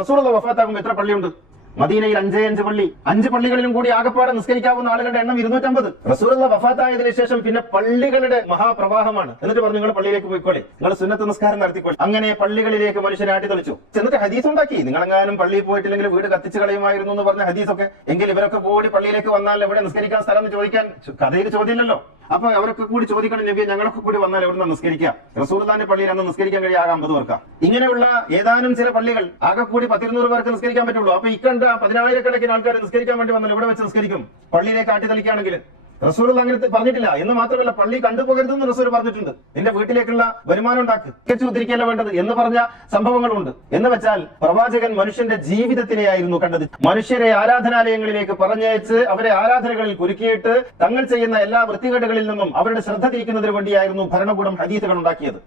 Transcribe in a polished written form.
റസൂലുള്ള വഫാത്താകുമ്പോൾ എത്ര പള്ളിയുണ്ട്? മദീനയിൽ 5 പള്ളി. 5 പള്ളികളിലും കൂടി ആകപ്പാടെ നിസ്കരിക്കാവുന്ന ആളുകളുടെ എണ്ണം 250. റസൂലുള്ള വഫാത്തായതിനു ശേഷം പിന്നെ പള്ളികളുടെ മഹാപ്രവാഹമാണ്. എന്നിട്ട് പറഞ്ഞു, നിങ്ങൾ പള്ളിയിലേക്ക് പോയിക്കോളെ, നിങ്ങൾ സുന്നത്ത് നിസ്കാരം നടത്തിക്കോളെ. അങ്ങനെ പള്ളികളിലേക്ക് മനുഷ്യരെ ആട്ടിത്തെളിച്ചു. എന്നിട്ട് ഹദീസ് ഉണ്ടാക്കി, നിങ്ങളെങ്ങാനും പള്ളിയിൽ പോയിട്ടില്ലെങ്കിൽ വീട് കത്തിച്ചു കളയുമായിരുന്നു എന്ന് പറഞ്ഞ ഹദീസൊക്കെ. എങ്കിൽ ഇവരൊക്കെ കൂടി പള്ളിയിലേക്ക് വന്നാൽ എവിടെ നിസ്കരിക്കാൻ സ്ഥലം എന്ന് ചോദിക്കാൻ കഥയിൽ ചോദ്യമില്ലല്ലോ. അപ്പൊ അവരൊക്കെ കൂടി ചോദിക്കണം, നബിയെ ഞങ്ങളൊക്കെ കൂടി വന്നാൽ എവിടെ നിന്ന് നിസ്കരിക്കാം? റസൂലുള്ളാഹിന്റെ പള്ളിയിൽ അന്ന് നിസ്കരിക്കാൻ കഴിയാകെ 50 പേർക്കാം. ഇങ്ങനെയുള്ള ഏതാനും ചില പള്ളികൾ ആകെ കൂടി 10-200 പേർക്ക് നിസ്കരിക്കാൻ പറ്റുള്ളൂ. അപ്പൊ ഇക്കണ്ട 10,000-കണക്കിന് ആൾക്കാർ നിസ്കരിക്കാൻ വേണ്ടി വന്നാൽ ഇവിടെ വെച്ച് നിസ്കരിക്കും? പള്ളിയിലേക്ക് ആട്ടിത്തെളിക്കുകയാണെങ്കിൽ. റസൂൽ അങ്ങനെ പറഞ്ഞിട്ടില്ല. എന്ന് മാത്രമല്ല, പള്ളി കണ്ടുപോകരുതെന്ന് റസൂൽ പറഞ്ഞിട്ടുണ്ട്. നിന്റെ വീട്ടിലേക്കുള്ള വരുമാനം ഉണ്ടാക്ക്, ഉദ്ധരിക്കല്ല വേണ്ടത് എന്ന് പറഞ്ഞ സംഭവങ്ങളുണ്ട്. എന്ന് വെച്ചാൽ പ്രവാചകൻ മനുഷ്യന്റെ ജീവിതത്തിനെയായിരുന്നു കണ്ടത്. മനുഷ്യരെ ആരാധനാലയങ്ങളിലേക്ക് പറഞ്ഞയച്ച് അവരെ ആരാധനകളിൽ കുരുക്കിയിട്ട് തങ്ങൾ ചെയ്യുന്ന എല്ലാ വൃത്തികേടുകളിൽ നിന്നും അവരുടെ ശ്രദ്ധ തിരിക്കുന്നതിന് വേണ്ടിയായിരുന്നു ഭരണകൂടം ഹദീസുകൾ ഉണ്ടാക്കിയത്.